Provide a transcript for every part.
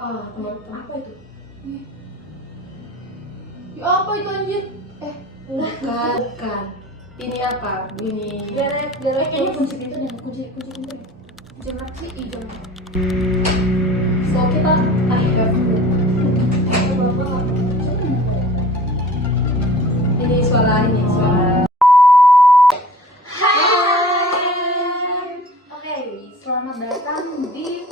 Apa itu? Ya apa itu anjir? Bukan. Ini apa? Ini Deret Kayaknya kunci pintu dan kunci pintu. jangan sih jam. so kita ini suara. Oke, selamat datang di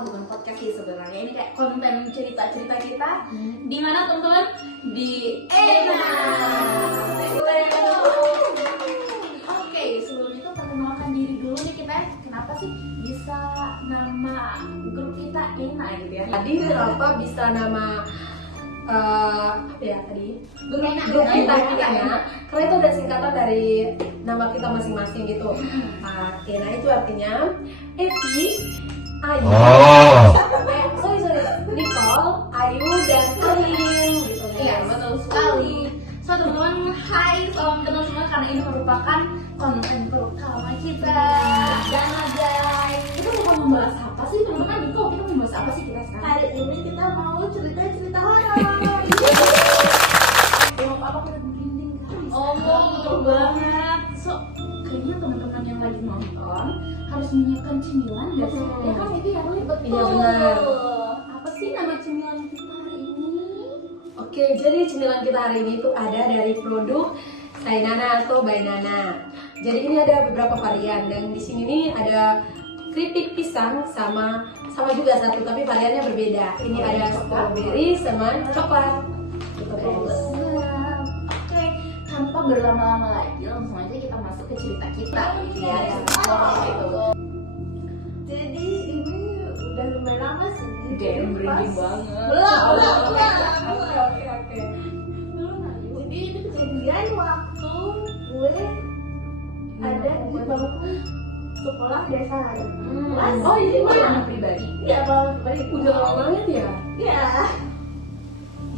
bukan podcast sih sebenarnya, ini kayak konten cerita-cerita kita. Di mana teman-teman? Di Ena. Oke, sebelum itu perkenalkan diri dulu nih kita. Kenapa sih bisa nama grup kita Ena gitu ya? Tadi kenapa bisa nama apa ya tadi? Grup kita Ena. Karena itu udah singkatan dari nama kita masing-masing gitu. Ena itu artinya Evi, Ayu, sorry, Nicole, Ayu dan Ain gitu. Iya, betul sekali. So teman-teman, hai, salam kenal semua karena ini merupakan konten pertama kita. Dan guys, kita mau membahas apa sih teman-teman? Niko, kita mau membahas apa sih kita sekarang? Hari ini kita mau cerita horor. Apa kita merinding guys? Oh, betul banget. So, kayaknya teman-teman yang lagi nonton harus menyiapkan cemilan ya sih? Ya kan itu yang ribet. Iya benar. Apa sih nama cemilan kita hari ini? Oke, jadi cemilan kita hari ini itu ada dari produk Sainana atau Bainana. Jadi ini ada beberapa varian dan di sini nih ada keripik pisang sama juga satu tapi variannya berbeda. Ini ada strawberry sama coklat. Gitu guys. Oke, tanpa berlama-lama lagi langsung aja kita masuk ke cerita kita. Iya. Gitu. Jadi ini udah lumayan lama sih. Merinding banget. Oke. Jadi ini kejadian waktu gue ada di bangku sekolah dasar. Oh ini mana? Anak pribadi. Iya, bangku pribadi. Udah lama banget ya? Iya.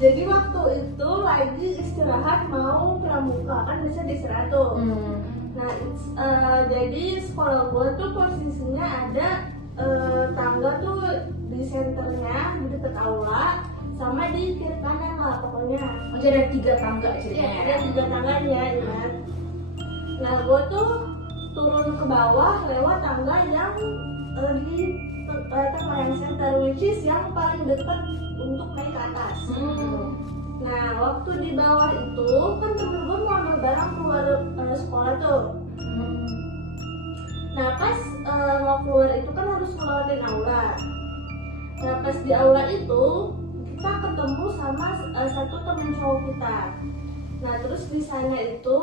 Jadi waktu itu lagi istirahat mau pramuka kan bisa diistirahat tuh. Nah, jadi sekolah gue tuh posisinya ada tangga tuh di senternya di dekat aula sama di kiri kanan lah pokoknya. Jadi ada 3 tangga Iya, ceritanya. ada 3 tangganya ya kan. Nah, gue tuh turun ke bawah lewat tangga yang di tangga yang center, which is yang paling dekat untuk naik ke atas. Nah, waktu di bawah itu kan temen gue mau ambil barang keluar sekolah tuh. Nah, pas mau keluar itu kan harus ngelewatin aula. Nah, pas di aula itu kita ketemu sama satu temen cowok kita. Nah, terus di sana itu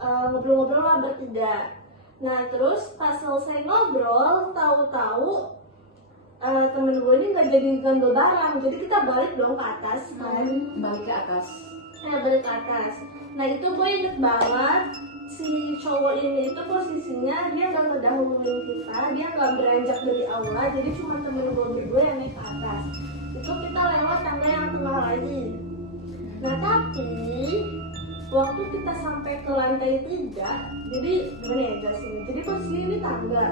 ngobrol-ngobrol lah bertiga. Nah, terus pas selesai ngobrol, tahu-tahu temen gue ini nggak jadi ngambil barang, jadi kita balik dong ke atas kan. Balik ke atas. Balik ke atas. Nah, itu gue inget banget si cowok ini itu posisinya dia nggak ngedahuluin kita, dia nggak beranjak dari aula, jadi cuma temen gue berdua yang naik ke atas. Itu kita lewat tangga yang tengah lagi. Nah, tapi waktu kita sampai ke lantai 3, jadi gimana ya guys ini? Jadi posisi ini tangga,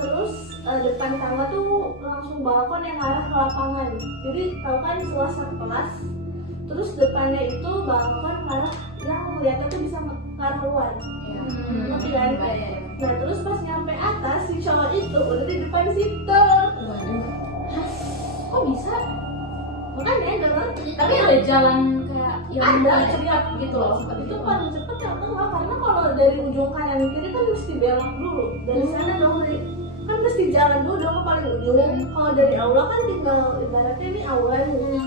terus depan tangga tuh langsung balkon yang arah ke lapangan. Jadi tahu kan suasana kelas, terus depannya itu balkon arah yang melihatnya tuh bisa ke arah luar. Tapi kan? Nah, terus pas nyampe atas si cowok itu udah di depan situ. Kok bisa? Makanya gak ngerti. Tapi ada jalan kayak yang Ada, cepat gitu loh. Itu paling cepet yang tengah, karena kalau dari ujung kanan kiri kan mesti belok dulu dari sana dong, kan mesti jalan dulu dong ke paling ujung. Kalau dari aula kan tinggal ibaratnya ini aula nih,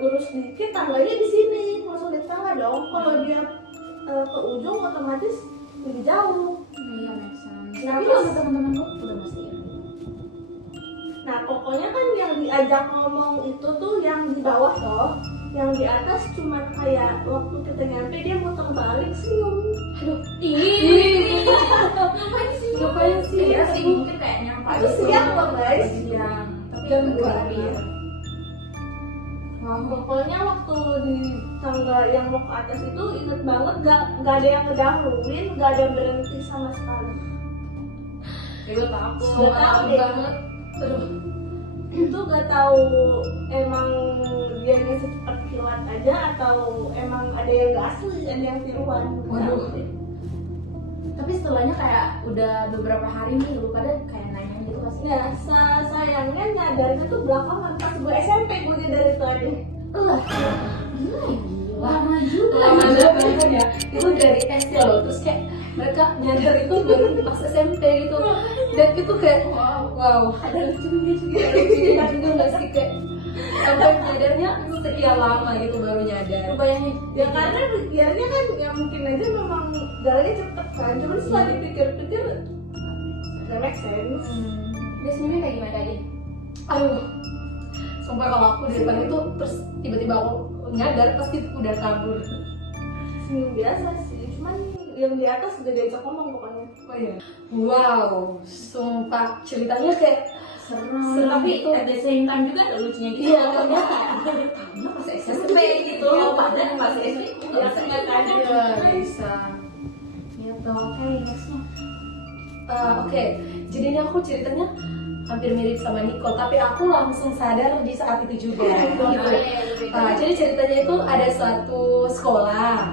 lurus dikit tangganya di sini, langsung di tengah dong. Kalau dia ke ujung otomatis lebih jauh. Iya, make sense. Nah, Tapi terus- sama teman-teman gue udah pasti ya. Nah, pokoknya kan yang diajak ngomong itu tuh yang di bawah toh, yang di atas cuma kayak waktu kita nyampe dia muter balik senyum. Aduh, Ngapain sih? Iya sih, mungkin kayak nyampe Itu siang loh guys. siang. Tapi Jam itu 2. ya. Nah, pokoknya waktu di tangga yang mau ke atas itu inget banget gak ada yang ngedahuluin, gak ada yang berhenti sama sekali. Gue takut. Udah tahu deh. banget. Aduh. itu gak tahu emang dia yang secepat kilat aja atau emang ada yang gak asli, ada yang tiruan. Waduh. Tapi setelahnya kayak udah beberapa hari nih lu pada kayak nanya gitu pasti. Nah, sayangnya nyadarnya tuh belakangan pas gue SMP gue nyadar itu aja. Lah, gila ya, lama juga. Lama banget ya. Itu dari SD loh. Terus kayak mereka nyadar itu baru pas SMP gitu. Dan itu kayak wow, ada lucunya juga nggak sih kayak sampai nyadarnya sekian lama gitu baru nyadar. Bayangin Ya karena pikirnya kan ya mungkin aja memang jalannya cepet kan, cuman setelah dipikir-pikir gak make sense. Dia sebenarnya kayak gimana tadi? Aduh, sampai kalau aku di depan itu terus tiba-tiba aku nyadar pasti udah kabur. Senyum biasa sih, cuman yang di atas udah diajak ngomong pokoknya. Oh iya. Wow, sumpah ceritanya kayak Serem. Serem Tapi itu. at the same time juga ada lucunya gitu. Iya, ternyata. ternyata Pas SMP gitu. Iya, Padahal pas SD Ya, nggak bisa nggak ada. iya bisa. gitu. Oke, nextnya. Oke, jadi ini aku ceritanya hampir mirip sama Nico, tapi aku langsung sadar di saat itu juga. Gitu. Jadi ceritanya itu ada suatu sekolah.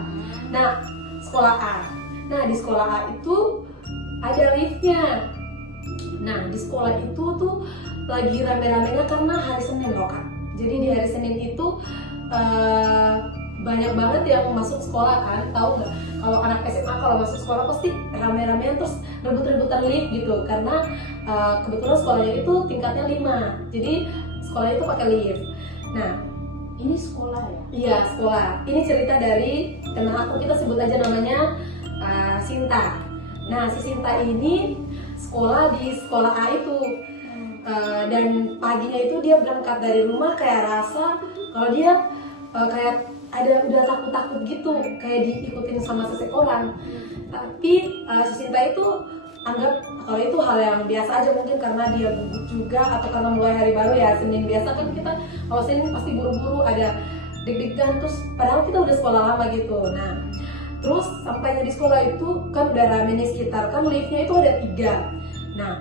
Nah, sekolah A. Nah, di sekolah A itu ada liftnya. Nah, di sekolah itu tuh lagi rame-ramenya karena hari Senin loh Kak. Jadi di hari Senin itu banyak banget yang masuk sekolah kan, tahu nggak? Kalau anak SMA kalau masuk sekolah pasti rame-ramean terus rebut-rebutan lift gitu, karena kebetulan sekolahnya itu tingkatnya 5, jadi sekolahnya itu pakai lift. Nah, Ini sekolah ya? iya sekolah. Ini cerita dari teman aku, kita sebut aja namanya Sinta. Nah, si Sinta ini sekolah di sekolah A itu. Dan paginya itu dia berangkat dari rumah kayak rasa kalau dia kayak udah takut-takut gitu, kayak diikutin sama seseorang. Tapi si Sinta itu anggap kalau itu hal yang biasa aja, mungkin karena dia gugup juga atau karena mulai hari baru ya, Senin biasa kan kita kalau Senin pasti buru-buru, ada deg-degan, terus padahal kita udah sekolah lama gitu. Nah, terus sampainya di sekolah itu kan udah ramenya sekitar, kan liftnya itu ada 3. Nah,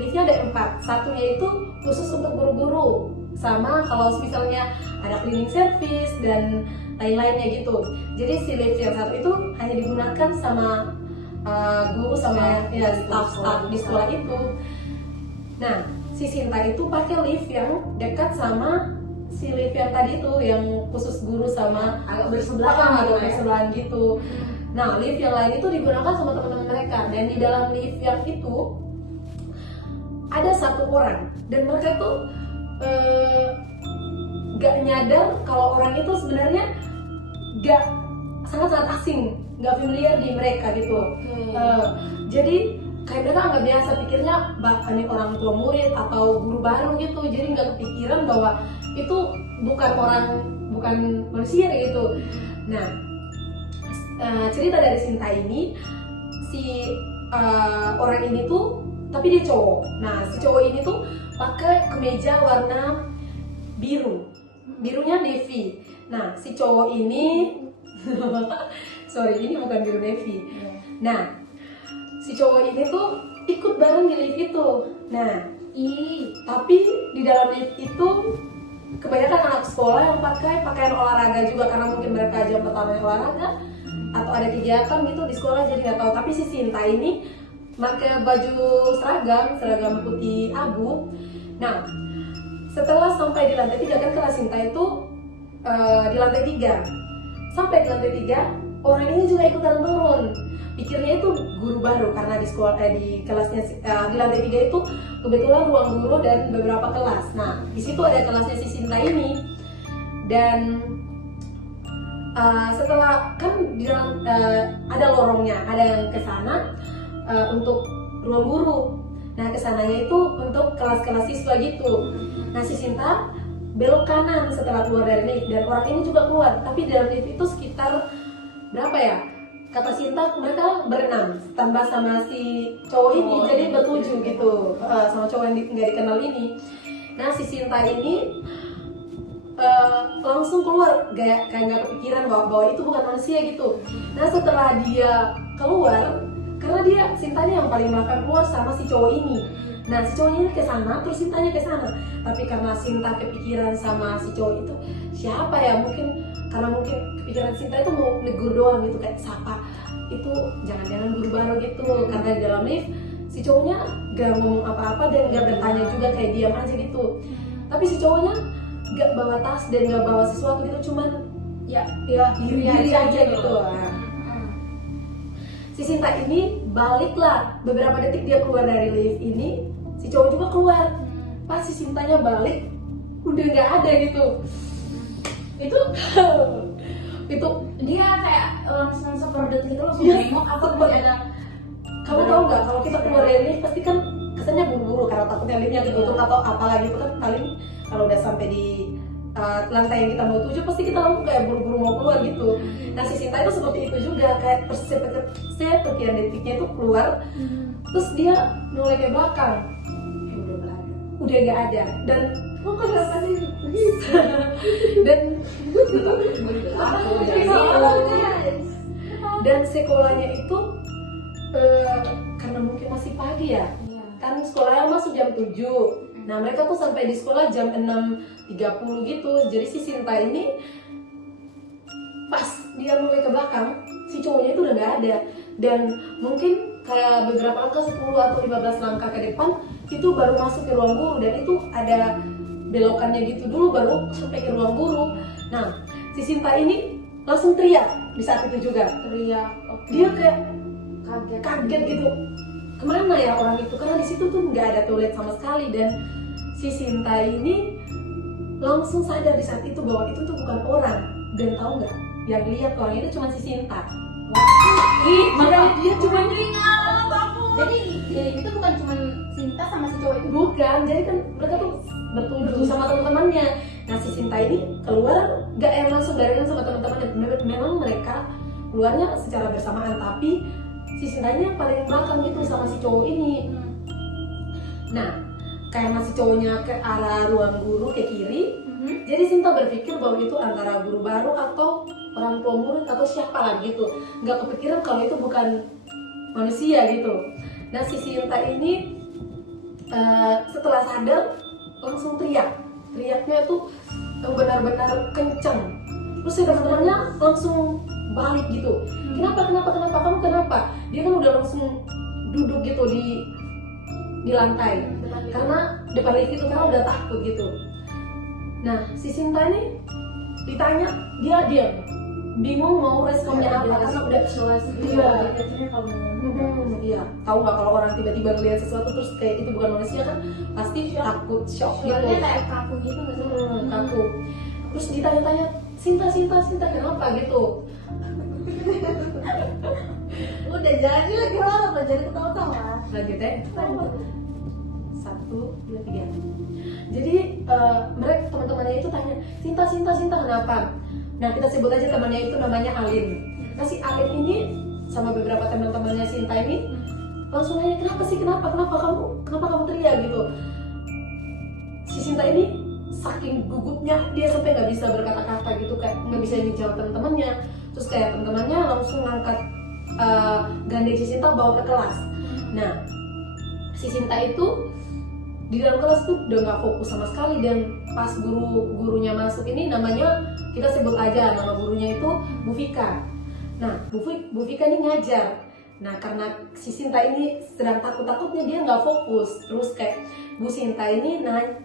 liftnya ada 4. Satunya itu khusus untuk guru-guru, sama kalau misalnya ada cleaning service dan lain-lainnya gitu. Jadi si lift yang satu itu hanya digunakan sama guru sama ya staff di sekolah itu. Nah, si Sinta itu pakai lift yang dekat sama si lift yang tadi itu, yang khusus guru sama Agak bersebelahan agak gitu ya? bersebelahan gitu. Nah, lift yang lain itu digunakan sama teman-teman mereka, dan di dalam lift yang itu ada 1 orang, dan mereka itu gak nyadar kalau orang itu sebenarnya gak sangat-sangat asing, gak familiar di mereka gitu. Jadi kayak mereka anggap biasa, pikirnya ini orang tua murid atau guru baru gitu, jadi nggak kepikiran bahwa itu bukan manusia gitu. Nah, cerita dari Sinta ini, si orang ini tuh, tapi dia cowok. Nah, si cowok ini tuh pakai kemeja warna birunya navy. Nah, si cowok ini sorry, ini bukan biru navy. Nah, si cowok ini tuh ikut bareng di lift itu. Nah, tapi di dalam lift itu kebanyakan anak sekolah yang pakai pakaian olahraga juga, karena mungkin mereka jam pertama olahraga atau ada kegiatan gitu di sekolah, jadi nggak tahu. Tapi si Sinta ini pakai baju seragam putih abu. Nah, setelah sampai di lantai 3, kan kelas Sinta itu di lantai 3. Sampai di lantai 3, orang ini juga ikutan turun. Pikirnya itu guru baru, karena di sekolah di kelasnya di lantai 3 itu kebetulan ruang guru dan beberapa kelas. Nah, di situ ada kelasnya si Sinta ini. Dan setelah kan di dalam ada lorongnya, ada yang ke sana untuk ruang guru. Nah, kesananya itu untuk kelas-kelas siswa gitu. Nah, si Sinta belok kanan setelah keluar dari lift, dan orang ini juga keluar. Tapi dalam lift itu sekitar berapa ya? Kata Sinta mereka berenam, tambah sama si cowok ini, jadi bertujuh gitu, sama cowok yang nggak dikenal ini. Nah, si Sinta ini langsung keluar, kayak nggak kepikiran bahwa itu bukan manusia gitu. Nah, setelah dia keluar, karena dia Sintanya yang paling belakang keluar sama si cowok ini. Nah si cowoknya ini ke sana, terus Sintanya ke sana. Tapi karena Sinta kepikiran sama si cowok itu, siapa ya, karena mungkin kepikiran Sinta itu mau negur doang gitu, kayak siapa itu, jangan-jangan guru baru gitu. Karena di dalam lift si cowoknya gak ngomong apa-apa dan gak bertanya juga, kayak diam aja gitu. Tapi si cowoknya gak bawa tas dan gak bawa sesuatu gitu, cuman ya diri aja gitu. Si Sinta ini baliklah, beberapa detik dia keluar dari lift ini, si cowok juga keluar. Pas si Sintanya balik, udah nggak ada gitu. Itu Dia kayak langsung seperti itu langsung Iya, nengok apa sempet. masih ada. kamu tahu nggak, kalau kita keluar dari lift pasti kan kesannya buru-buru karena takutnya liftnya ditutup atau apalah gitu kan. Paling kalau udah sampai di lantai yang kita mau tuju pasti kita langsung kayak buru-buru mau keluar gitu. Nah si Sinta itu seperti itu juga, kayak sepertian detiknya itu keluar, terus dia noleh ke belakang, udah nggak ada. Dan Kenapa sih? dan dan sekolahnya itu karena mungkin masih pagi ya, kan sekolahnya masuk jam 7. Nah mereka tuh sampai di sekolah jam 6.30 gitu. Jadi si Sinta ini pas dia mulai ke belakang, si cowoknya itu udah nggak ada. Dan mungkin kayak beberapa langkah, 10 atau 15 langkah ke depan, itu baru masuk ke ruang guru. Dan itu ada belokannya gitu dulu baru sampai ke ruang guru. Nah si Sinta ini langsung teriak di saat itu juga. Dia kayak kaget gitu, kemana ya orang itu, karena di situ tuh nggak ada toilet sama sekali. Dan si Sinta ini langsung sadar di saat itu bahwa itu tuh bukan orang. Dan tahu nggak, yang lihat orang itu cuma si Sinta. Makanya dia cuma Jadi itu bukan cuma Sinta sama si cowok itu. bukan, jadi kan mereka tuh bertujuh sama teman-temannya. Nah si Sinta ini keluar gak yang langsung barengan sama teman-temannya. Memang mereka keluarnya secara bersamaan, tapi si Sintanya paling belakang gitu sama si cowok ini. Nah karena si cowoknya ke arah ruang guru ke kiri, jadi Sinta berpikir bahwa itu antara guru baru atau orang tua murid atau siapa lah gitu. Nggak kepikiran kalau itu bukan manusia gitu. Nah si Sinta ini setelah sadar langsung teriaknya tuh yang benar-benar kenceng. Terus si teman-temannya langsung balik gitu. Kenapa kamu kenapa? Dia kan udah langsung duduk gitu di lantai karena depan lift itu, karena udah takut gitu. Nah si Sinta ini ditanya, dia diam, bingung mau responnya apa karena udah iya, tahu nggak kalau orang tiba-tiba ngeliat sesuatu terus kayak itu bukan manusia kan pasti takut, shock gitu. Kayak kaku gitu nggak sih? Kaku. Terus ditanya-tanya, Sinta kenapa gitu? Udah jangan lagi apa jadi ketawa-tawa. Lanjut ya. 1, 2, 3. Jadi mereka teman-temannya itu tanya, Sinta kenapa? Nah kita sebut aja temannya itu namanya Alin. Nah si Alin ini sama beberapa teman-temannya Sinta ini langsung nanya, kenapa kamu teriak gitu. Si Sinta ini saking gugupnya dia sampai nggak bisa berkata-kata gitu, kayak nggak bisa jawab teman-temannya. Terus kayak teman-temannya langsung ngangkat gandeng si Sinta bawa ke kelas. Nah si Sinta itu di dalam kelas tuh udah nggak fokus sama sekali. Dan pas gurunya masuk ini, namanya kita sebut aja nama gurunya itu Bu Vika. Nah Bu Vika ini ngajar. Nah karena si Sinta ini sedang takut-takutnya dia nggak fokus. Terus kayak Bu Vika ini nanya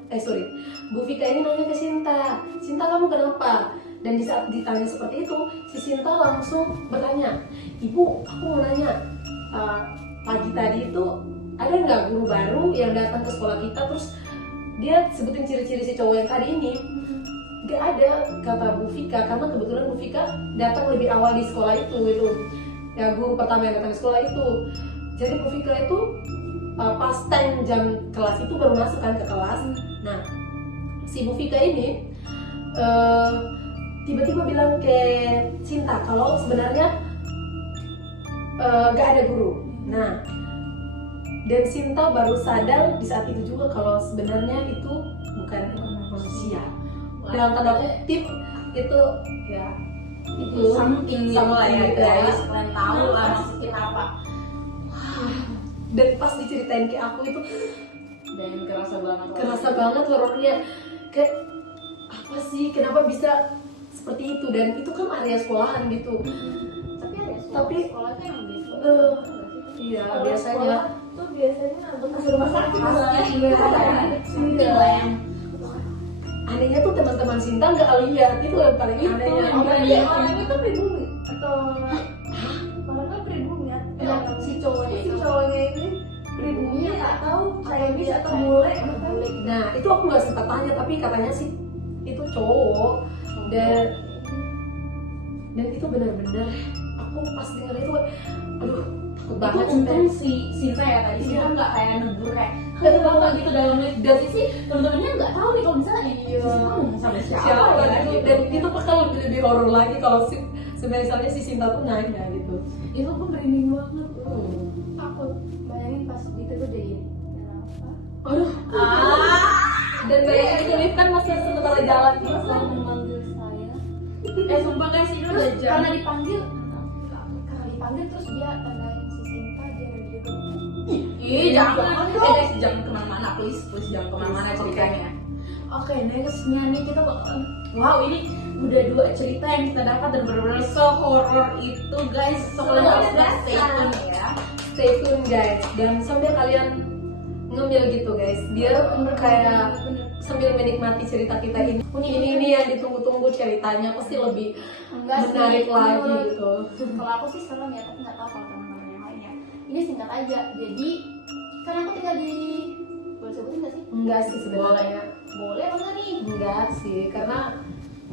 ke Sinta kamu kenapa? Dan di saat ditanya seperti itu, si Sinta langsung bertanya, Ibu, aku mau nanya, pagi tadi itu ada nggak guru baru yang datang ke sekolah kita? Terus dia sebutin ciri-ciri si cowok yang tadi ini. Gak ada, kata Bu Vika, karena kebetulan Bu Vika datang lebih awal di sekolah itu gitu. Ya guru pertama yang datang di sekolah itu. Jadi Bu Vika itu pas time jam kelas itu baru masuk kan ke kelas. Nah si Bu Vika ini tiba-tiba bilang ke Sinta kalau sebenarnya gak ada guru. Nah dan Sinta baru sadar di saat itu juga kalau sebenarnya itu bukan manusia. Dalam tanda kutip itu ya itu sama lah ya gitu guys, kalian tahu lah maksudnya apa. Dan pas diceritain ke aku itu dan kerasa banget. Kerasa banget horornya. Kayak apa sih? Kenapa bisa seperti itu? Dan itu kan area sekolahan gitu. Tapi ada Tapi- sekolah tuh yang biasa. Iya, Kalau biasanya. sekolah tuh biasanya bekas rumah sakit Pasti lah. iya lah yang Anehnya tuh teman-teman Sinta nggak lihat, itu yang paling anehnya. yang Tapi orangnya tuh pribumi atau orangnya pribumi ya? Yang si cowoknya si itu. cowoknya ini pribumi nggak tahu Chinese atau bule bahkan. Nah, itu aku nggak sempat tanya, tapi katanya sih itu cowok. Dan itu benar-benar aku pas denger itu, aduh takut banget Itu untung si Sinta ya tadi sih kan nggak kayak negur kayak Iya. nggak gitu dalam lift dan sih temen-temennya nggak tahu nih kalau misalnya si Sinta ngomong sama siapa siapa ya, gitu. Dan itu bakal lebih horor lagi kalau si misalnya si Sinta tuh nanya gitu. itu pun merinding banget. Aku bayangin pas itu tuh jadi kenapa? Aduh. Dan bayangin itu lift kan masih sementara jalan Pas gitu. mau memanggil saya, Sumpah guys itu terus udah jam. karena dipanggil terus dia tandain si Sinta dia ada di depan. Ih, jangan guys, jangan kemana-mana, please jangan kemana-mana ceritanya. Oke, nextnya nih kita bakal, wow ini udah 2 cerita yang kita dapat dan benar-benar se-horror itu guys. Soalnya kita stay tune ya. Stay tune guys, dan sambil kalian ngemil gitu guys, biar kayak sambil menikmati cerita kita ini. Ini yang ditunggu-tunggu ceritanya pasti lebih Enggak menarik sih, lagi menurut- gitu. Kalau aku sih serem ya, tapi nggak tahu kalau teman-teman yang lainnya. Ini singkat aja. Jadi kan aku tinggal di, boleh sebutin nggak sih? Enggak sih sebenarnya. Boleh apa nggak nih? Enggak sih, karena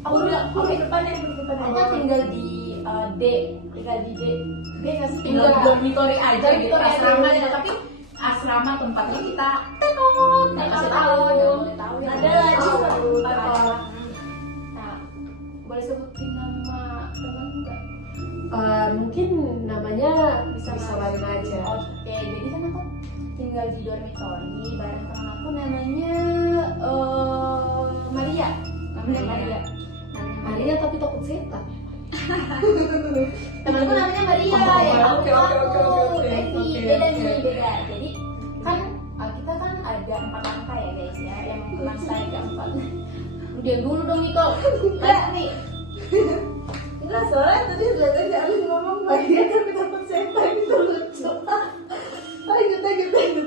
Aku depannya. Aku tinggal di tinggal di D nggak sih? Tinggal di dormitory aja gitu, Dormitory asrama aja. ya, tapi asrama tempatnya kita Nggak kasih tahu, tahu. nggak boleh tahu ya. Ada Nggak lagi tahu. satu orang. Nah, boleh sebutin nama teman nggak? mungkin namanya bisa lain aja. Oke, jadi kan aku tinggal di dormitory bareng teman aku namanya Maria. Namanya Maria. Maria tapi takut setan. Temanku namanya Maria Oh, ya. oke, oke. Evi, Oke, beda oke. nih, beda. Jadi kan kita kan ada 4 lantai ya guys ya. Yang lantai keempat. Udah dulu dong Niko. Enggak nih. Enggak, soalnya tadi udah tadi Alin ngomong Maria tapi takut setan itu lucu. Lanjut.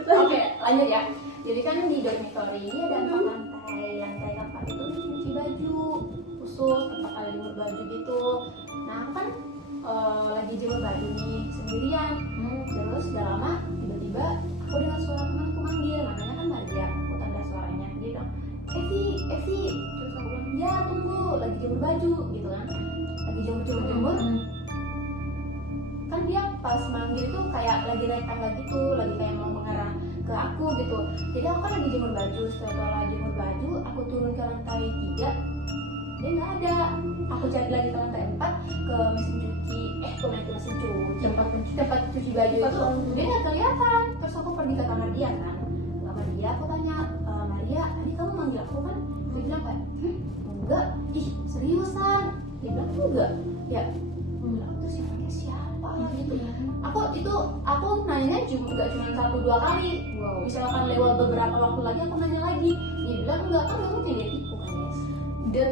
Oke, lanjut ya. Jadi kan di dormitory ini ada 4 lantai. Lantai keempat itu cuci baju khusus tempat kalian jemur baju gitu. Nah aku kan lagi jemur baju nih sendirian. Terus gak lama tiba-tiba aku dengar suara temanku manggil, namanya kan Maria. Aku tanda suaranya, dia bilang Evi. Terus aku bilang ya tunggu, lagi jemur baju gitu kan. Lagi jemur. Kan dia pas manggil tuh kayak lagi naik tangga gitu, lagi kayak mau mengarah ke aku gitu. Jadi aku kan lagi jemur baju, setelah jemur baju aku turun ke lantai 3, dia nggak ada. Aku cari lagi ke lantai 4 ke mesin cuci, tempat cuci baju itu, dia nggak kelihatan. Terus aku pergi ke kamar dia kan, kamar dia aku tanya, Maria tadi kamu manggil aku kan? Dia bilang kayak enggak, ih seriusan? Dia bilang enggak, ya terus yang nanya siapa gitu. Aku nanya nggak cuma 1-2 kali. Misalkan lewat beberapa waktu lagi aku nanya lagi, dia bilang enggak, kan kamu tidak tipu kan guys. Dan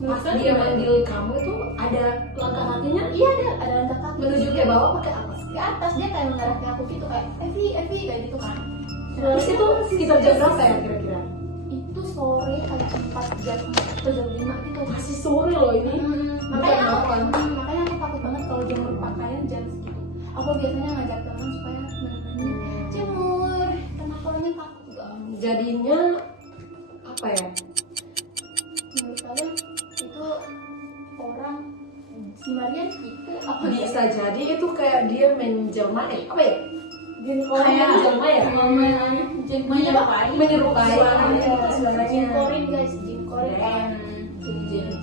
pas Masa dia manggil kamu itu ada langkah kakinya Iya ada langkah kaki menuju ke bawah pakai apa? ke atas, dia kayak mengarah ke aku gitu kayak Evi kayak gitu kan. Terus itu sekitar jam berapa ya kira-kira? Itu sore kayak 4 jam atau jam 5 gitu. Masih sore loh ini. Makanya Bukan makanya aku takut banget kalau jemur pakaian jam segitu. Aku biasanya ngajak teman supaya menemani jemur. Kenapa orangnya takut banget? Jadinya apa ya? Menurut kalian itu orang si Marian itu apa dia? Bisa jadi itu kayak dia menjelma apa ya? Kayak menjelma ya? Menyerupai suaranya. Jim Corin guys, Jim Corin kayak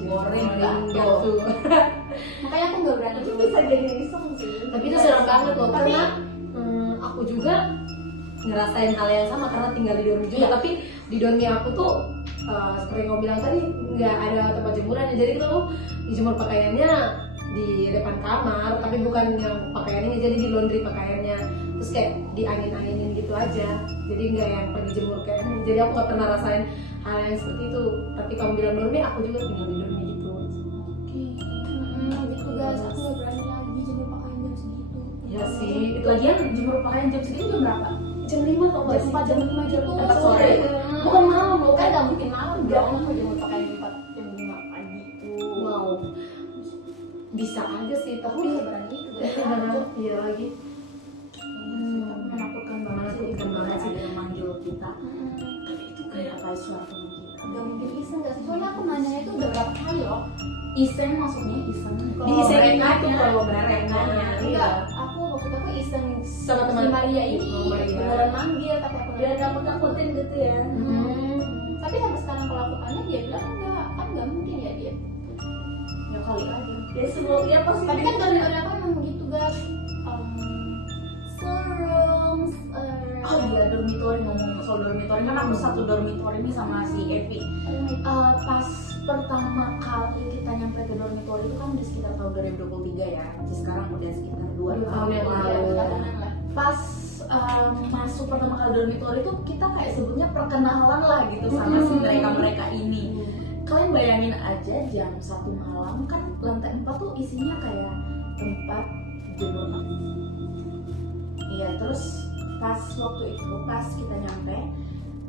Boring Gitu. makanya aku nggak berani. Itu bisa jadi iseng sih. Tapi itu serem banget loh, Tapi- karena aku juga ngerasain hal yang sama karena tinggal di dormi juga. Iya. Tapi di dormi aku tuh seperti yang kamu bilang tadi nggak ada tempat jemuran, jadi kita tuh dijemur pakaiannya di depan kamar, tapi bukan yang pakaian ini, jadi di laundry pakaiannya, terus kayak diangin-anginin gitu gitu aja. Jadi nggak yang pergi jemur kayak ini. Jadi aku nggak pernah rasain hal yang seperti itu. Tapi kamu bilang dormi, aku juga tinggal di dormi gitu. Gitu guys, aku gak berani lagi jemur pakaian jam segitu. Ya sih, itu Lagian jemur pakaian jam segitu jam berapa? jam 5 tau nggak Jam sih? 4, jam 5 gitu. Tempat sore. Bukan malam loh, Kan gak mungkin malam dong aku jemur pakaian jam 5 pagi tuh. Wow, bisa aja sih, Aku tapi gak berani itu guys. iya lagi. Menakutkan banget sih. Menakutkan banget sih. Ada yang manggil kita. Tapi itu kayak kayak suara teman kita. Gak mungkin iseng gak sih? Soalnya aku nanya itu udah berapa kali loh. Iseng maksudnya iseng. Diisengin mereka itu kalau mereka nanya. Enggak, aku waktu itu aku iseng Sama teman. si Maria ini Oh, Maria. beneran manggil tapi aku Biar nakut-nakutin gitu ya. Tapi sampai sekarang kalau aku tanya dia bilang enggak, kan enggak mungkin ya dia. Ya kali aja. Ya semua ya positif. Tapi kan dormitory aku emang gitu guys. Serem. Oh iya dormitory, ngomong soal dormitory kan aku satu dormitory nih sama si Evi. Pas pertama kali kita nyampe ke dormitory itu kan udah sekitar tahun 2023 ya. Jadi sekarang udah sekitar 2 tahun yang lalu. Pas masuk pertama kali dormitory itu kita kayak sebutnya perkenalan lah gitu sama si mereka ini. Kalian bayangin aja jam 1 malam kan lantai 4 tuh isinya kayak tempat jemur pakaian. Iya, terus pas waktu itu pas kita nyampe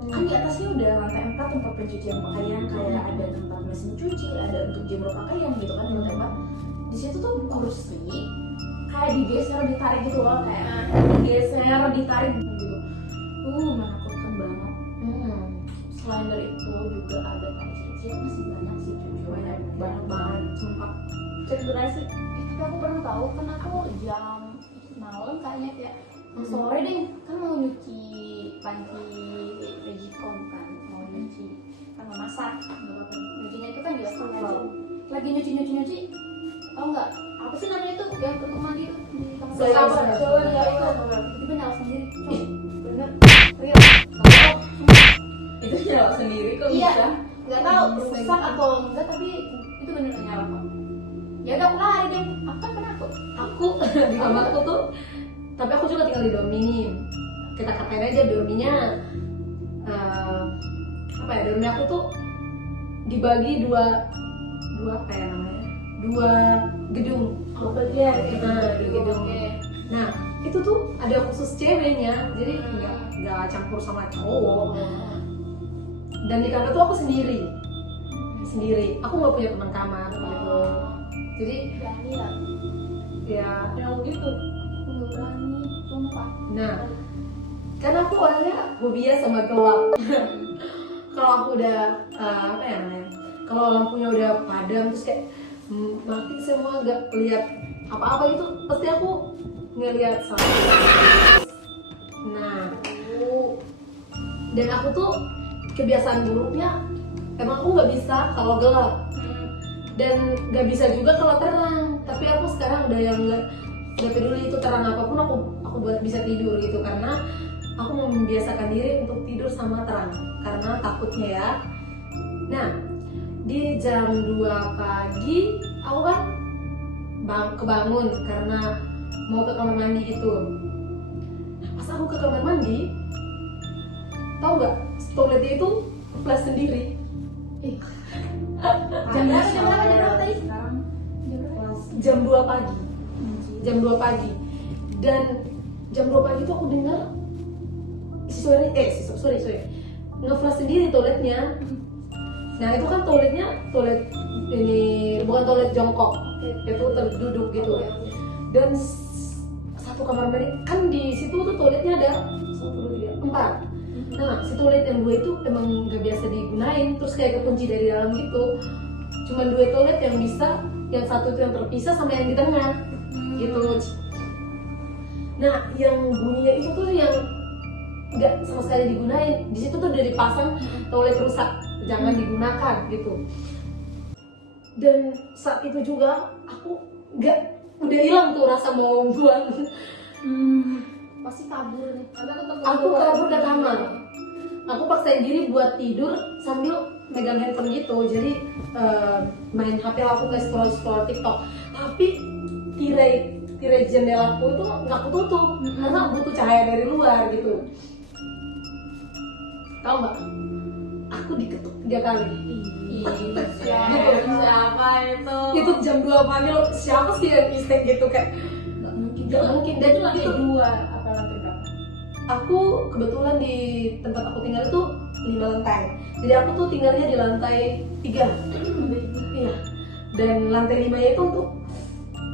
kan di atasnya udah lantai 4 tempat pencucian pakaian, kayak ada tempat mesin cuci, ada untuk jemur pakaian gitu kan di lantai 4. Di situ tuh kursi kayak digeser ditarik gitu loh, kayak digeser ditarik gitu. Menakutkan banget. Selain dari itu juga ada kayak cicit, masih banyak sih cuci banyak banget sumpah. Cek durasi. Tapi aku pernah tahu kan aku jam malam kayaknya kayak sore deh kan mau nyuci panci Vegicom kan, mau nyuci kan mau masak nyucinya itu kan di wastafel. Lagi nyuci tau nggak apa sih namanya itu yang untuk mandi tuh di kamar Shower, ya itu shower. tiba nyala sendiri. Bener real. Itu nyala sendiri kok Iya, bisa. nggak tahu rusak atau enggak tapi itu bener nyala kok. Ya udah aku lari deh, aku kan penakut. Aku di kamarku tuh, tapi aku juga tinggal di dormi nih. Kita katain aja dorminya apa ya, dormi aku tuh dibagi dua apa ya namanya, 2 gedung. Oh, bagian. Di gedung. Oke. Nah itu tuh ada khusus ceweknya, jadi nggak campur sama cowok. Dan di kamar tuh aku sendiri. Aku nggak punya teman kamar gitu. Jadi Berani ya, ya, Yang gitu. aku nggak berani, sumpah. nah karena aku orangnya fobia sama gelap. Kalau aku udah apa ya namanya, kalau lampunya udah padam terus kayak mati semua, nggak lihat apa-apa itu, pasti aku ngelihat sesuatu. Nah, dan aku tuh kebiasaan buruknya emang aku nggak bisa kalau gelap dan nggak bisa juga kalau terang. Tapi aku sekarang udah yang nggak peduli itu terang apapun, aku bisa tidur gitu, karena aku mau membiasakan diri untuk tidur sama terang karena takutnya ya. Nah di jam 2 pagi aku kan kebangun karena mau ke kamar mandi gitu. Nah, pas aku ke kamar mandi, tahu nggak, toiletnya itu flash sendiri. Jam berapa tadi? Sekarang jam 2 pagi. Jam 2 pagi. Dan jam 2 pagi tuh aku dengar sorry nge-flash sendiri toiletnya. Nah itu kan toiletnya toilet ini bukan toilet jongkok, itu terduduk gitu. Dan satu kamar mandi kan di situ tuh toiletnya ada 1, 2, 3, 4. Nah si toilet yang 2 itu emang nggak biasa digunain, terus kayak kekunci dari dalam gitu. Cuman 2 toilet yang bisa, yang satu itu yang terpisah sama yang di tengah gitu. Nah yang bunyinya itu tuh yang nggak sama sekali digunain. Di situ tuh udah dipasang toilet rusak, jangan digunakan gitu. Dan saat itu juga aku udah hilang tuh rasa mau buang. Pasti kabur nih. Aku kabur ke kamar. Aku paksain diri buat tidur sambil megang handphone gitu. Jadi main HP aku, kayak scroll TikTok. Tapi tirai tirai jendelaku itu nggak aku tutup karena butuh cahaya dari luar gitu. Tahu nggak? Aku diketuk 3 kali. Siapa itu? Itu jam 2 pagi loh. Siapa sih yang istek gitu kayak? Gak mungkin. Dan Itu lantai itu 2 apa lantai berapa? aku kebetulan di tempat aku tinggal itu 5 lantai. Jadi aku tuh tinggalnya di lantai 3. Iya. Dan lantai 5 itu untuk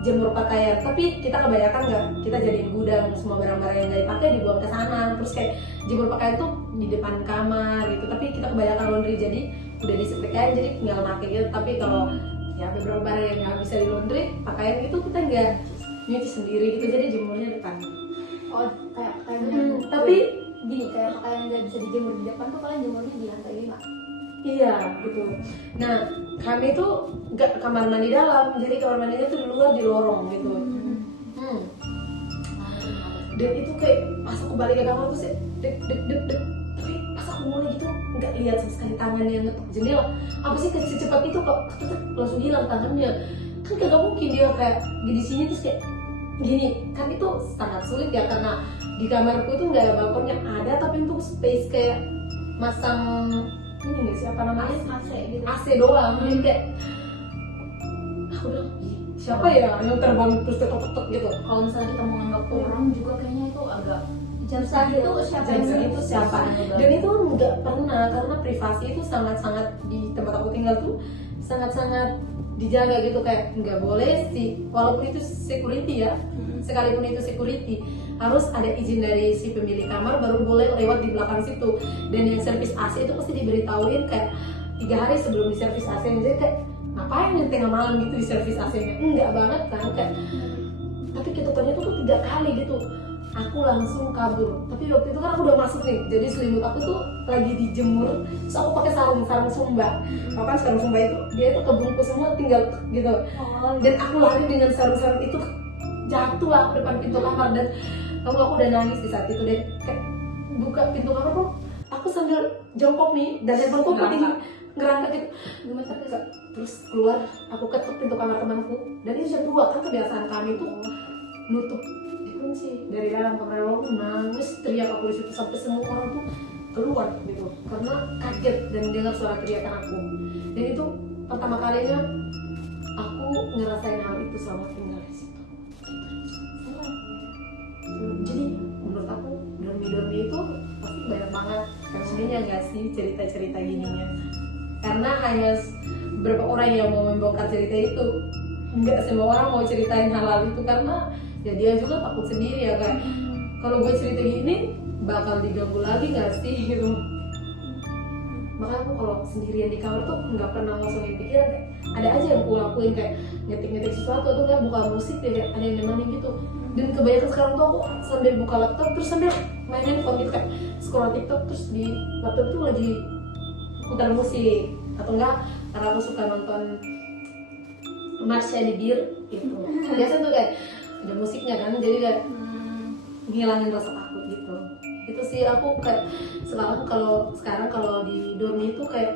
jemur pakaian. Tapi kita kebanyakan nggak, kita jadiin gudang, semua barang-barang yang nggak dipakai dibuang ke sana. Terus kayak jemur pakaian tuh di depan kamar gitu. Tapi kita kebanyakan laundry, jadi udah disetrikain, jadi tinggal pakai gitu. Tapi kalau ya beberapa barang yang nggak bisa di laundry, pakaian itu kita nggak nyuci sendiri gitu. Jadi jemurnya depan. Oh, kayak Tapi gini, kayak pakaian nggak bisa dijemur di depan tuh kalian jemurnya di lantai 5. iya gitu. Nah kami tuh nggak kamar mandi dalam, jadi kamar mandinya tuh di luar di lorong gitu. Dan itu kayak pas aku balik ke kamar tuh sih dek. Tapi pas aku mulai gitu nggak lihat sama sekali tangannya yang ngetuk jendela. Apa sih secepat itu kok langsung hilang tangannya? Kan kagak mungkin dia kayak di sini terus kayak gini. Kan itu sangat sulit ya karena di kamarku itu nggak ada balkonnya, ada tapi untuk space kayak masang ini nggak sih apa namanya AC gitu. AC doang. Jadi kayak aku bilang siapa ya yang terbang terus ketok gitu. Kalau misalnya kita mau nganggap orang juga kayaknya itu agak Jam itu siapa Jam yang itu siapa? Dan itu nggak pernah, karena privasi itu sangat-sangat di tempat aku tinggal tuh sangat-sangat dijaga gitu, kayak nggak boleh sih, walaupun itu security ya, sekalipun itu security harus ada izin dari si pemilik kamar baru boleh lewat di belakang situ. Dan yang servis AC itu pasti diberitahuin kayak 3 hari sebelum di servis AC. Jadi kayak ngapain yang tengah malam gitu di servis AC-nya? Enggak banget kan kayak. Tapi ketukannya tuh 3 kali gitu. Aku langsung kabur. Tapi waktu itu kan aku udah masuk nih, jadi selimut aku tuh lagi dijemur. Terus aku pakai sarung sumba. Bahkan sarung sumba itu dia itu kebungkus semua, tinggal gitu. Dan aku lari dengan sarung itu, jatuh lah ke depan pintu kamar. Dan aku udah nangis di saat itu deh. Kayak buka pintu kamar pun aku sambil jongkok nih, dan handphoneku ini ngerangkak gitu. Gemeter gitu. Terus keluar, aku ketuk pintu kamar temanku. Dan itu jam 2 kan kebiasaan kami tuh nutup dikunci dari dalam kamar. Aku nangis teriak aku di situ sampai semua orang tuh keluar gitu karena kaget dan dengar suara teriakan aku. Dan itu pertama kalinya aku ngerasain hal itu selama tinggal di situ. Jadi menurut aku dormi itu pasti banyak banget fenomenanya nggak sih, cerita-cerita gininya. Karena hanya beberapa orang yang mau membongkar cerita itu, nggak semua orang mau ceritain hal-hal itu karena ya dia juga takut sendiri ya kan. Kalau gue cerita gini bakal diganggu lagi nggak sih gitu. Makanya aku kalau sendirian di kamar tuh nggak pernah ngosongin pikiran, kayak ada aja yang aku lakuin kayak ngetik sesuatu atau nggak buka musik ya, kayak ada yang nemenin gitu. Dan kebanyakan sekarang tuh aku sambil buka laptop terus sambil main handphone gitu, kayak scroll TikTok terus di laptop tuh lagi putar musik atau enggak karena aku suka nonton Marsha di Bir gitu. Biasa tuh kayak ada musiknya kan, jadi kayak ngilangin rasa takut gitu. Itu sih aku kayak sekarang kalau di dorm itu kayak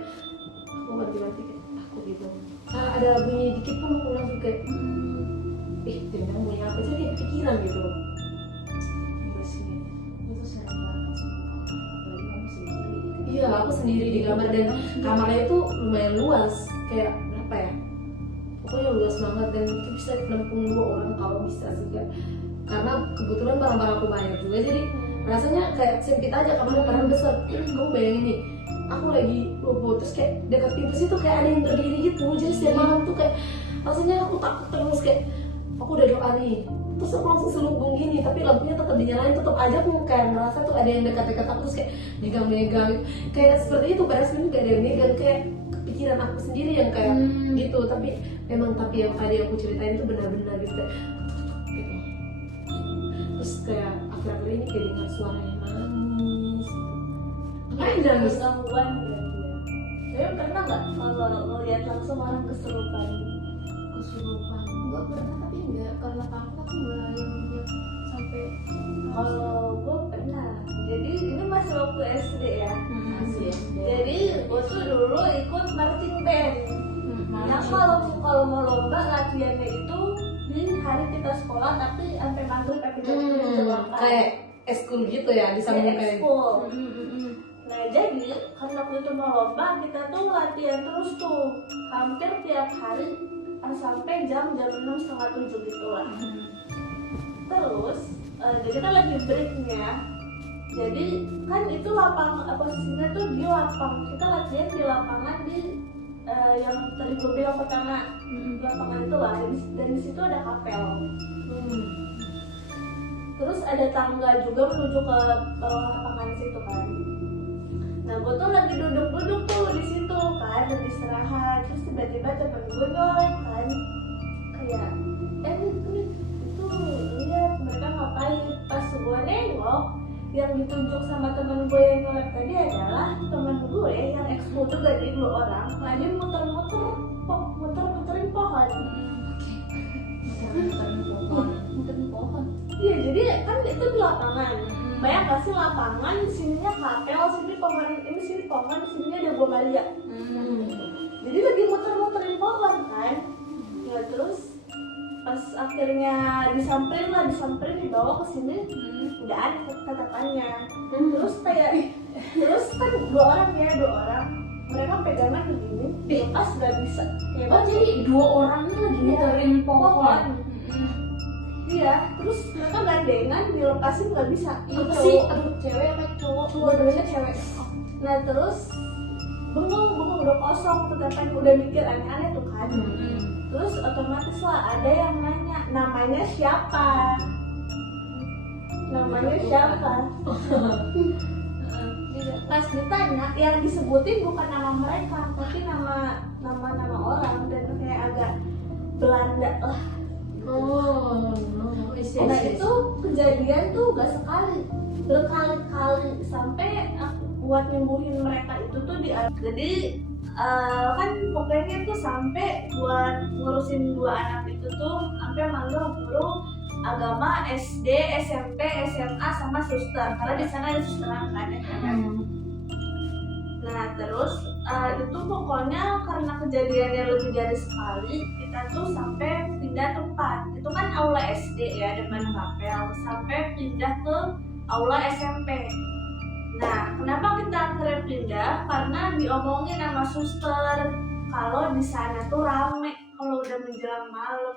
aku ganti kayak takut gitu. Kalau ada bunyi dikit pun aku langsung kayak jangan bunyi apa sih, dia pikiran gitu. Itu sering banget sih. Apalagi kamu sendiri. Iya, aku sendiri di kamar dan kamarnya itu lumayan luas, kayak berapa ya? Pokoknya luas banget dan itu bisa 62 orang kalau bisa sih kan. Karena kebetulan barang-barang aku banyak juga, jadi rasanya kayak sempit aja kamarnya padahal besar. Kamu bayangin nih, aku lagi bobo terus kayak dekat pintu situ kayak ada yang berdiri gitu. Jadi setiap malam tuh kayak rasanya aku takut terus, kayak aku udah doa nih. Terus aku langsung selubung gini, tapi lampunya tetap dinyalain, tetap aja aku kayak merasa tuh ada yang dekat-dekat aku terus kayak megang-megang kayak seperti itu. Padahal sebenarnya gak ada yang megang, kayak pikiran aku sendiri yang kayak gitu. Tapi yang tadi aku ceritain itu benar-benar gitu kayak gitu. Terus kayak akhir-akhir ini kayak dengar suara yang nangis. Ngapain nangis? gangguan ya. Pernah nggak kalau ngeliat langsung orang kesurupan? Kesurupan. Enggak pernah, tapi enggak karena takut aku enggak yang lihat sampai Kalau gue pernah, jadi ini masih waktu SD ya. masih. Jadi gue tuh dulu ikut marching band. Nah kalau mau lomba latihannya itu di hari kita sekolah tapi sampai maghrib sampai jam 7 kan. Kayak eskul gitu ya, disambung kayak ekskul. Nah jadi kan waktu itu mau lomba kita tuh latihan terus tuh hampir tiap hari sampai jam 6 setengah 7 gitu lah. Terus jadi kan lagi breaknya. Jadi kan itu lapang posisinya tuh di lapang, kita latihan di lapangan di yang tadi gue bilang pertama, lapangan itu lah, dan di situ ada kapel. Terus ada tangga juga menuju ke bawah lapangan situ kan. Nah gue tuh lagi duduk-duduk tuh di situ kan, lagi istirahat. Terus tiba-tiba temen gue nyolek kan, kayak nih itu lihat mereka ngapain. Pas gue nengok, yang ditunjuk sama temen gue yang nyolek tadi adalah temen gue yang ekskul juga, jadi 2 orang lagi muter-muterin pohon. Muterin pohon. Iya, jadi kan itu di lapangan. Bayang gak sih lapangan, sininya kapel, sini pohon, ini sini pohon, sininya ada buah Maria. Jadi lagi muter-muterin pohon kan. Ya terus pas akhirnya disamperin dibawa ke sini, udah ada tatapannya. Terus terus kan 2 orang, mereka pegangan begini, lepas nggak bisa. Kayak Oh jadi 2 orang ini lagi muterin pohon. Iya, terus mereka gandengan, dilepasin nggak bisa. Apa sih? Aduh, cewek apa cowok? Dua-duanya cewek. Nah terus bengong udah kosong, tetapan udah mikir aneh-aneh tuh kan. Terus otomatis lah ada yang nanya, namanya siapa? Pas ditanya, yang disebutin bukan nama mereka, tapi nama orang, dan kayak agak Belanda lah. Nah itu kejadian tuh gak sekali, berkali-kali sampai buat nyembuhin mereka itu tuh jadi kan pokoknya tuh sampai buat ngurusin 2 anak itu tuh sampai manggil guru agama SD, SMP, SMA sama suster, karena di sana ada suster angkat ya kan. Nah terus itu pokoknya karena kejadiannya lebih dari sekali, kita tuh sampai pindah tempat. Itu kan aula SD ya, depan kapel, sampai pindah ke aula SMP. Nah kenapa kita akhirnya pindah? Karena diomongin sama suster kalau di sana tuh rame kalau udah menjelang malam.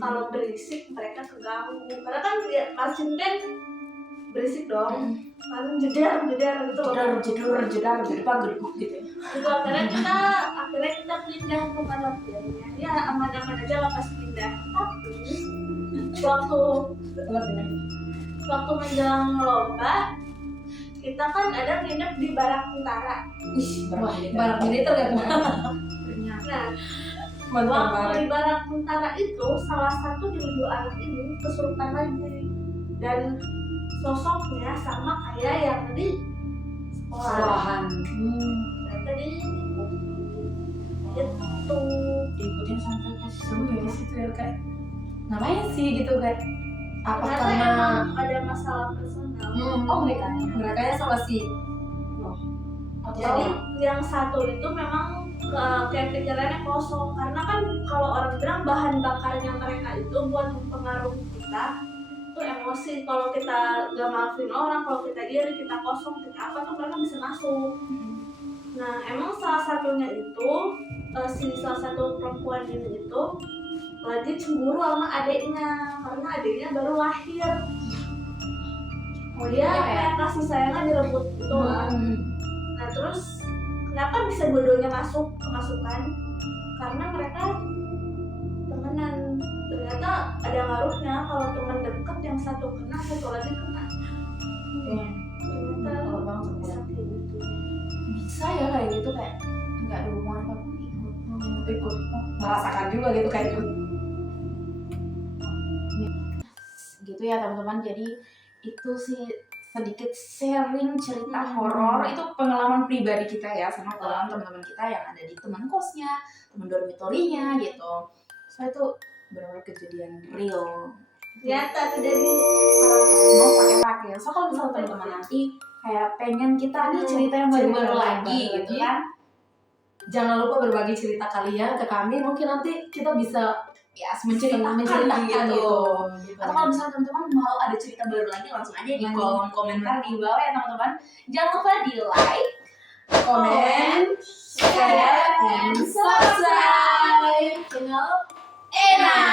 Kalau berisik mereka keganggu, karena kan marching band berisik dong, kan jedar gitu loh. Jedar jadi pageduk gitu. Itu akhirnya kita pindah ke tempat latihannya. Ya aman-aman aja lah pas pindah. Tapi waktu menjelang lomba, kita kan ada nginep di barak tentara. barak militer ya. Nah waktu di barak tentara itu salah satu dari 2 anak ini kesurupan lagi, dan sosoknya sama kayak yang di sekolahan. Ternyata itu Diikutin sampai ke situ ya kayak Ngapain sih gitu kayak? Apa ternyata karena emang ada masalah personal. oh mereka sama si Jadi yang satu itu memang kayak pikirannya kosong, karena kan kalau orang bilang bahan bakarnya mereka itu buat mempengaruhi kita itu emosi. Kalau kita gak maafin orang, kalau kita iri, kita kosong, kita apa tuh mereka bisa masuk. Nah emang salah satunya itu salah satu perempuan ini itu lagi cemburu sama adiknya, karena adiknya baru lahir. Dia kayak kasih sayangnya direbut gitu lah. Nah terus kenapa bisa dua-duanya kemasukan? Karena mereka temenan. Ternyata ada ngaruhnya, kalau teman dekat yang satu kena, satu lagi kena. Ternyata bisa kayak gitu. bisa ya kayak gitu, kayak nggak ada hubungan apapun ikut merasakan juga gitu kayak itu. gitu ya teman-teman. Jadi itu sih sedikit sharing cerita horor, itu pengalaman pribadi kita ya sama teman-teman kita yang ada di teman kosnya, teman dormitorinya gitu. So itu benar-benar kejadian real. Ternyata jadi Mau pakai. So kalau misalnya teman-teman nanti kayak pengen kita nih cerita yang baru-baru lagi gitu kan, Jangan lupa berbagi cerita kalian ke kami, mungkin nanti kita bisa ya menceritakan gitu. gitu. Atau kalau misalnya teman-teman mau ada cerita baru lagi langsung aja di kolom komentar di bawah ya teman-teman. Jangan lupa di like, Komen, share, and subscribe channel Ena.